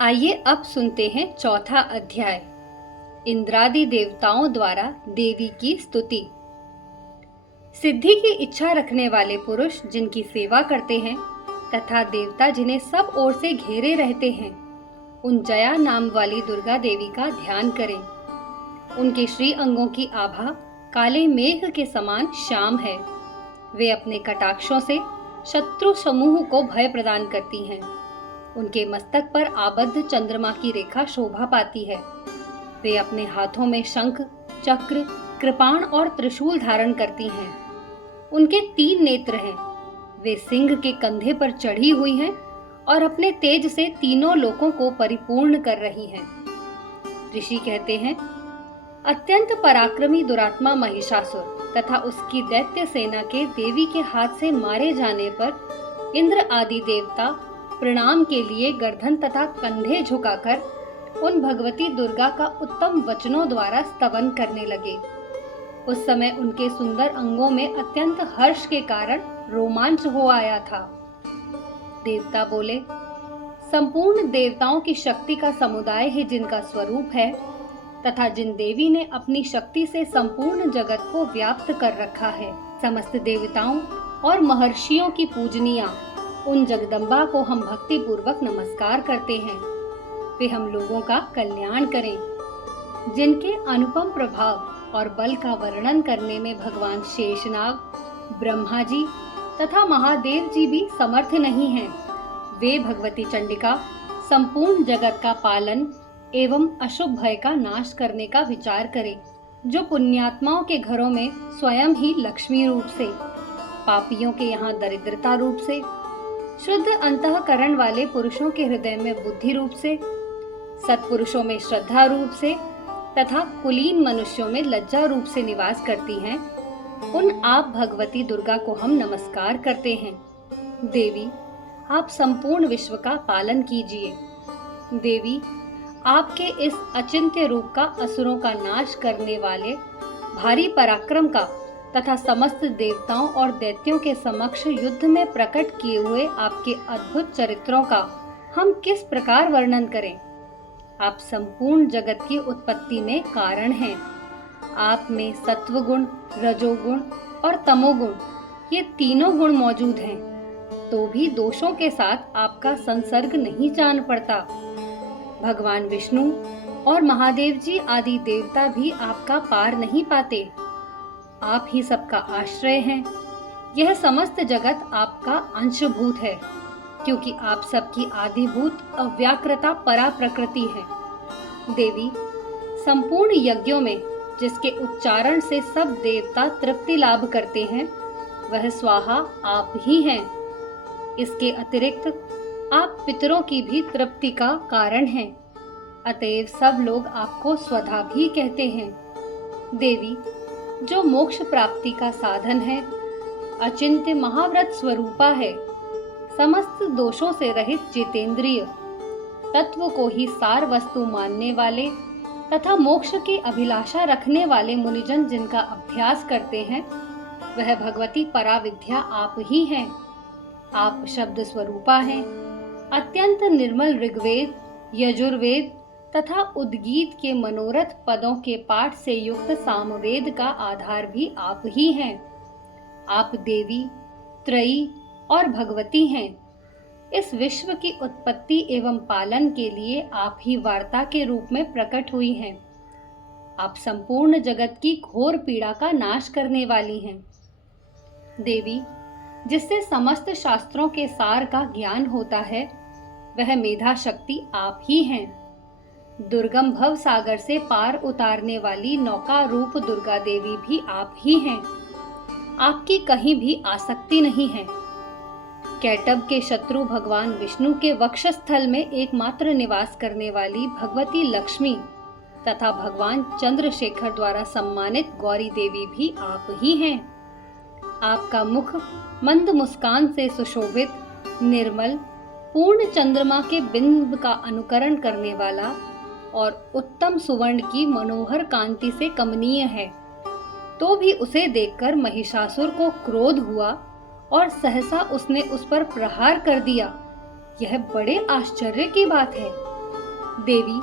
आइए अब सुनते हैं चौथा अध्याय, इंद्रादि देवताओं द्वारा देवी की स्तुति। सिद्धि की इच्छा रखने वाले पुरुष जिनकी सेवा करते हैं तथा देवता जिन्हें सब ओर से घेरे रहते हैं, उन जया नाम वाली दुर्गा देवी का ध्यान करें। उनके श्री अंगों की आभा काले मेघ के समान श्याम है। वे अपने कटाक्षों से शत्रु समूह को भय प्रदान करती हैं। उनके मस्तक पर आबद्ध चंद्रमा की रेखा शोभा पाती है। वे अपने हाथों में शंख, चक्र, कृपाण और त्रिशूल धारण करती हैं। उनके 3 नेत्र हैं। वे सिंह के कंधे पर चढ़ी हुई हैं और अपने तेज से तीनों लोकों को परिपूर्ण कर रही हैं। ऋषि कहते हैं, अत्यंत पराक्रमी दुरात्मा महिषासुर तथा उसकी दैत्य सेना के देवी के हाथ से मारे जाने पर इंद्र आदि देवता प्रणाम के लिए गर्दन तथा कंधे झुकाकर उन भगवती दुर्गा का उत्तम वचनों द्वारा स्तवन करने लगे। उस समय उनके सुंदर अंगों में अत्यंत हर्ष के कारण रोमांच हो आया था। देवता बोले, संपूर्ण देवताओं की शक्ति का समुदाय ही जिनका स्वरूप है तथा जिन देवी ने अपनी शक्ति से संपूर्ण जगत को व्याप्त कर रखा है, समस्त देवताओं और महर्षियों की पूजनीया उन जगदम्बा को हम भक्ति पूर्वक नमस्कार करते हैं। वे हम लोगों का कल्याण करें। जिनके अनुपम प्रभाव और बल का वर्णन करने में भगवान शेषनाग, ब्रह्मा जी तथा महादेव जी भी समर्थ नहीं हैं, वे भगवती चंडिका संपूर्ण जगत का पालन एवं अशुभ भय का नाश करने का विचार करें। जो पुण्यात्माओं के घरों में स्वयं ही लक्ष्मी रूप से, पापियों के यहाँ दरिद्रता रूप से, शुद्ध अंतःकरण वाले पुरुषों के हृदय में बुद्धि रूप से, सत्पुरुषों में श्रद्धा रूप से तथा कुलीन मनुष्यों में लज्जा रूप से निवास करती हैं, उन आप भगवती दुर्गा को हम नमस्कार करते हैं। देवी, आप संपूर्ण विश्व का पालन कीजिए। देवी, आपके इस अचिंत्य रूप का असुरों का नाश करने वाले भारी पराक्रम का तथा समस्त देवताओं और दैत्यों के समक्ष युद्ध में प्रकट किए हुए आपके अद्भुत चरित्रों का हम किस प्रकार वर्णन करें। आप संपूर्ण जगत की उत्पत्ति में कारण हैं। आप में सत्वगुण, रजोगुण और तमोगुण, ये तीनों गुण मौजूद हैं, तो भी दोषों के साथ आपका संसर्ग नहीं जान पड़ता। भगवान विष्णु और महादेव जी आदि देवता भी आपका पार नहीं पाते। आप ही सबका आश्रय हैं। यह समस्त जगत आपका अंशभूत है, क्योंकि आप सबकी आदिभूत अव्याकृता परा प्रकृति है। देवी, संपूर्ण यज्ञों में जिसके उच्चारण से सब देवता तृप्ति लाभ करते हैं, वह स्वाहा आप ही हैं। इसके अतिरिक्त आप पितरों की भी तृप्ति का कारण हैं। अतएव सब लोग आपको स्वधा भी कहते हैं। देवी, जो मोक्ष प्राप्ति का साधन है, अचिंत्य महाव्रत स्वरूपा है, समस्त दोषों से रहित जितेंद्रिय, तत्व को ही सार वस्तु मानने वाले तथा मोक्ष की अभिलाषा रखने वाले मुनिजन जिनका अभ्यास करते हैं, वह भगवती पराविद्या आप ही हैं। आप शब्द स्वरूपा हैं। अत्यंत निर्मल ऋग्वेद, यजुर्वेद तथा उद्गीत के मनोरथ पदों के पाठ से युक्त सामवेद का आधार भी आप ही हैं। आप देवी, त्रयी और भगवती हैं। इस विश्व की उत्पत्ति एवं पालन के लिए आप ही वार्ता के रूप में प्रकट हुई हैं। आप संपूर्ण जगत की घोर पीड़ा का नाश करने वाली हैं। देवी, जिससे समस्त शास्त्रों के सार का ज्ञान होता है, वह मेधा शक्ति आप ही हैं। दुर्गम भव सागर से पार उतारने वाली नौका रूप दुर्गा देवी भी आप ही हैं। आपकी कहीं भी आसक्ति नहीं है। कैटब के शत्रु भगवान विष्णु के वक्षस्थल में एकमात्र निवास करने वाली भगवती लक्ष्मी तथा भगवान चंद्रशेखर द्वारा सम्मानित गौरी देवी भी आप ही हैं। आपका मुख मंद मुस्कान से सुशोभित, निर्मल, पूर्ण चंद्रमा के बिंब का अनुकरण करने वाला और उत्तम सुवर्ण की मनोहर कांति से कमनीय है। तो भी उसे देखकर महिषासुर को क्रोध हुआ और सहसा उसने उस पर प्रहार कर दिया। यह बड़े आश्चर्य की बात है। देवी,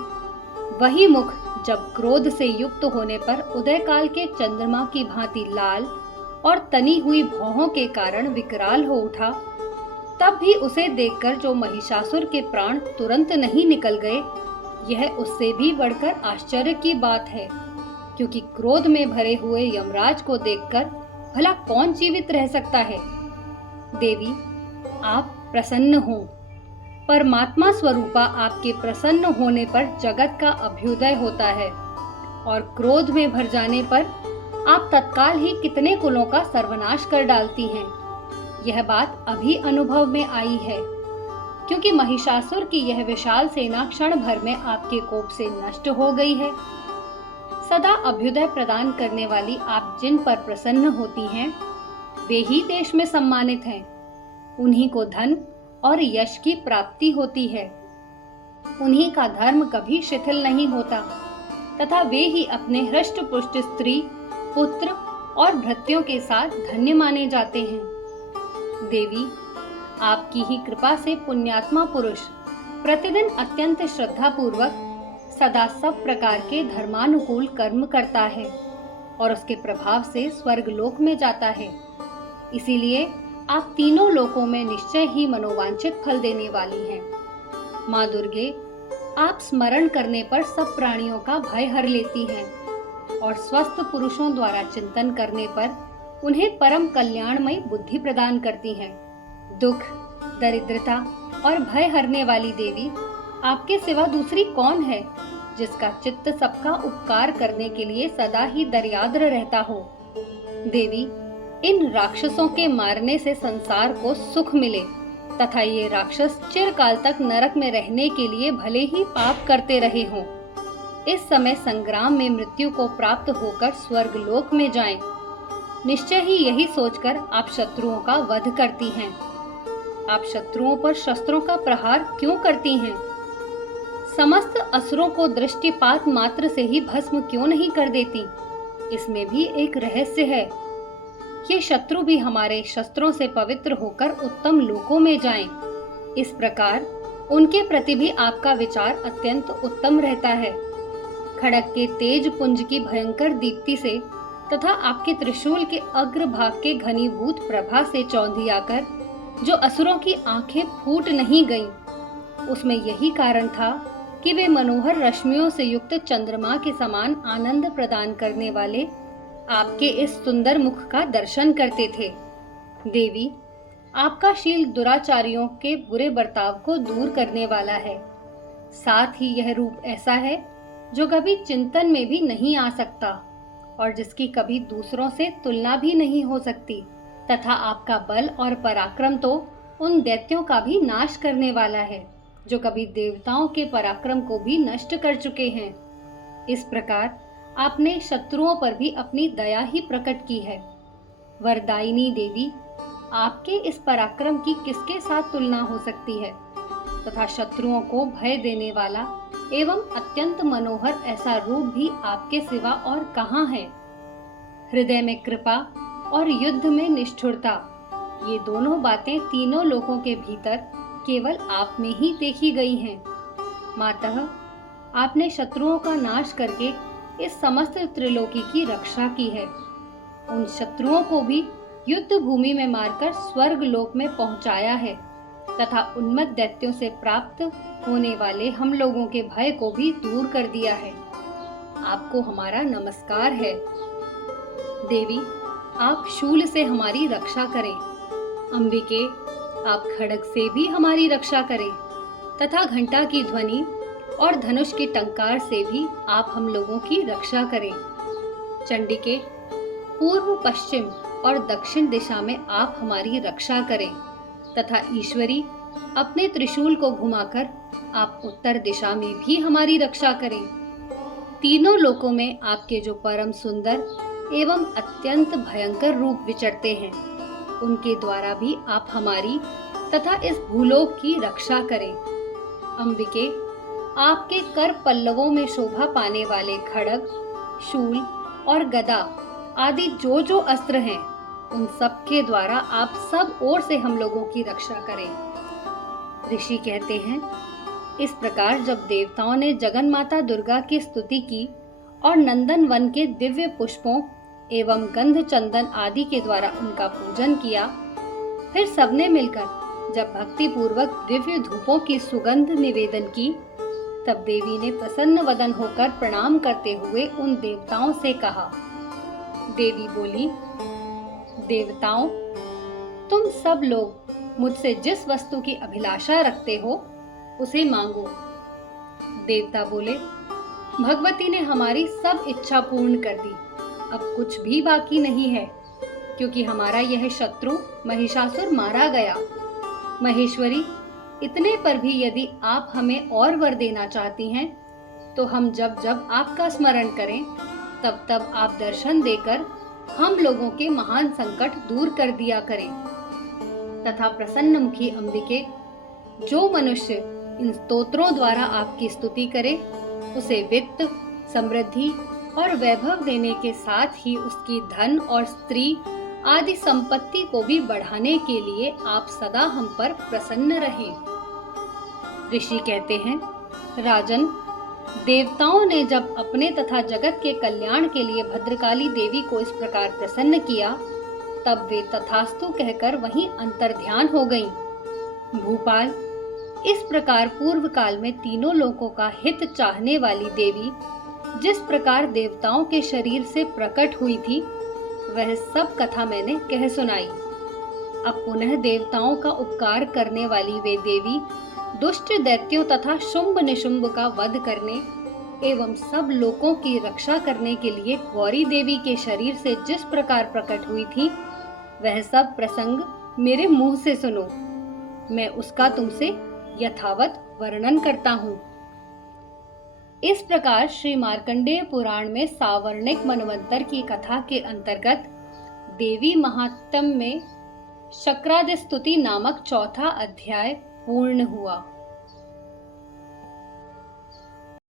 वही मुख जब क्रोध से युक्त होने पर उदयकाल के चंद्रमा की भांति लाल और तनी हुई भौहों के कारण विकराल हो उठा, तब भी उसे देखकर जो महिषासुर के प्राण तुरंत नहीं निकल गए, यह उससे भी बढ़कर आश्चर्य की बात है, क्योंकि क्रोध में भरे हुए यमराज को देखकर भला कौन जीवित रह सकता है। देवी, आप प्रसन्न हो। परमात्मा स्वरूपा आपके प्रसन्न होने पर जगत का अभ्युदय होता है और क्रोध में भर जाने पर आप तत्काल ही कितने कुलों का सर्वनाश कर डालती हैं। यह बात अभी अनुभव में आई है, क्योंकि महिषासुर की यह विशाल सेना क्षण भर में आपके कोप से नष्ट हो गई है। सदा अभ्युदय प्रदान करने वाली आप जिन पर प्रसन्न होती हैं, वे ही देश में सम्मानित हैं। उन्हीं को धन और यश की प्राप्ति होती है। उन्हीं का धर्म कभी शिथिल नहीं होता तथा वे ही अपने हृष्ट पुष्ट स्त्री, पुत्र और भृत्यों के साथ धन्य माने जाते हैं। देवी, आपकी ही कृपा से पुण्यात्मा पुरुष प्रतिदिन अत्यंत श्रद्धा पूर्वक सदा सब प्रकार के धर्मानुकूल कर्म करता है और उसके प्रभाव से स्वर्गलोक में जाता है। इसीलिए आप तीनों लोकों में निश्चय ही मनोवांछित फल देने वाली हैं। माँ दुर्गे, आप स्मरण करने पर सब प्राणियों का भय हर लेती हैं और स्वस्थ पुरुषों द्वारा चिंतन करने पर उन्हें परम कल्याणमयी बुद्धि प्रदान करती हैं। दुख, दरिद्रता और भय हरने वाली देवी, आपके सिवा दूसरी कौन है जिसका चित्त सबका उपकार करने के लिए सदा ही दर्याद्र रहता हो। देवी, इन राक्षसों के मारने से संसार को सुख मिले तथा ये राक्षस चिरकाल तक नरक में रहने के लिए भले ही पाप करते रहे हों, इस समय संग्राम में मृत्यु को प्राप्त होकर स्वर्गलोक में जाएं। निश्चय ही यही सोचकर आप शत्रुओं का वध करती हैं। आप शत्रुओं पर शस्त्रों का प्रहार क्यों करती हैं? समस्त असुरों को दृष्टिपात मात्र से ही भस्म क्यों नहीं कर देती? इसमें भी एक रहस्य है। ये शत्रु भी हमारे शस्त्रों से पवित्र होकर उत्तम लोकों में जाएं। इस प्रकार उनके प्रति भी आपका विचार अत्यंत उत्तम रहता है। खड़ग के तेज पुंज की भयंकर दीप्ति से तथा आपके त्रिशूल के अग्रभाग के घनीभूत प्रभा से चौंधी आकर जो असुरों की आंखें फूट नहीं गईं, उसमें यही कारण था कि वे मनोहर रश्मियों से युक्त चंद्रमा के समान आनंद प्रदान करने वाले आपके इस सुंदर मुख का दर्शन करते थे। देवी, आपका शील दुराचारियों के बुरे बर्ताव को दूर करने वाला है। साथ ही यह रूप ऐसा है जो कभी चिंतन में भी नहीं आ सकता और जिसकी कभी दूसरों से तुलना भी नहीं हो सकती, तथा आपका बल और पराक्रम तो उन दैत्यों का भी नाश करने वाला है जो कभी देवताओं के पराक्रम को भी नष्ट कर चुके हैं। इस प्रकार आपने शत्रुओं पर भी अपनी दया ही प्रकट की है। वरदायिनी देवी, आपके इस पराक्रम की किसके साथ तुलना हो सकती है तथा शत्रुओं को भय देने वाला एवं अत्यंत मनोहर ऐसा रूप भी आपके सिवा और कहाँ है? हृदय में कृपा और युद्ध में निष्ठुरता, ये दोनों बातें तीनों लोकों के भीतर केवल आप में ही देखी गई हैं। मातः, आपने शत्रुओं का नाश करके इस समस्त त्रिलोकी की रक्षा की है। उन शत्रुओं को भी युद्ध भूमि में मारकर स्वर्ग लोक में पहुंचाया है तथा उन्मत्त दैत्यों से प्राप्त होने वाले हम लोगों के भय को भी दूर कर दिया है। आपको हमारा नमस्कार है। देवी, आप शूल से हमारी रक्षा करें। अंबिके, आप खड्ग से भी हमारी रक्षा करें तथा घंटा की ध्वनि और धनुष की टंकार से भी आप हम लोगों की रक्षा करें। चंडिके, पूर्व, पश्चिम और दक्षिण दिशा में आप हमारी रक्षा करें तथा ईश्वरी, अपने त्रिशूल को घुमाकर आप उत्तर दिशा में भी हमारी रक्षा करें। तीनों लोकों में आपके जो परम सुंदर एवं अत्यंत भयंकर रूप विचरते हैं, उनके द्वारा भी आप हमारी तथा इस भूलोक की रक्षा करें। अंबिके, आपके कर पल्लवों में शोभा पाने वाले खड्ग, शूल और गदा आदि जो जो अस्त्र हैं, उन सब के द्वारा आप सब ओर से हम लोगों की रक्षा करें। ऋषि कहते हैं, इस प्रकार जब देवताओं ने जगन माता दुर्गा की स्तुति की और नंदन वन के दिव्य पुष्पों एवं गंध चंदन आदि के द्वारा उनका पूजन किया, फिर सबने मिलकर जब भक्ति पूर्वक दिव्य धूपों की सुगंध निवेदन की, तब देवी ने प्रसन्न वदन होकर प्रणाम करते हुए उन देवताओं से कहा। देवी बोली, देवताओं, तुम सब लोग मुझसे जिस वस्तु की अभिलाषा रखते हो उसे मांगो। देवता बोले, भगवती ने हमारी सब इच्छा पूर्ण कर दी, अब कुछ भी बाकी नहीं है, क्योंकि हमारा यह शत्रु महिषासुर मारा गया। महेश्वरी, इतने पर भी यदि आप हमें और वर देना चाहती हैं, तो हम जब जब आपका स्मरण करें तब तब आप दर्शन देकर हम लोगों के महान संकट दूर कर दिया करें। तथा प्रसन्न मुखी अंबिके, जो मनुष्य इन स्तोत्रों द्वारा आपकी स्तुति करे, उसे वित्त, समृद्धि और वैभव देने के साथ ही उसकी धन और स्त्री आदि संपत्ति को भी बढ़ाने के लिए आप सदा हम पर प्रसन्न रहें। ऋषि कहते हैं, राजन, देवताओं ने जब अपने तथा जगत के कल्याण के लिए भद्रकाली देवी को इस प्रकार प्रसन्न किया, तब वे तथास्तु कहकर वहीं अंतर्ध्यान हो गईं। भूपाल, इस प्रकार पूर्व काल में तीनों लोकों का हित चाहने वाली देवी जिस प्रकार देवताओं के शरीर से प्रकट हुई थी, वह सब कथा मैंने कह सुनाई। अब पुनः देवताओं का उपकार करने वाली वे देवी दुष्ट दैत्यों तथा शुंभ निशुंभ का वध करने एवं सब लोकों की रक्षा करने के लिए गौरी देवी के शरीर से जिस प्रकार प्रकट हुई थी, वह सब प्रसंग मेरे मुंह से सुनो। मैं उसका तुमसे यथावत वर्णन करता हूँ। इस प्रकार श्री मार्कंडेय पुराण में सावर्णिक मनवंतर की कथा के अंतर्गत देवी महात्म्य में शक्रादि स्तुति नामक चौथा अध्याय पूर्ण हुआ।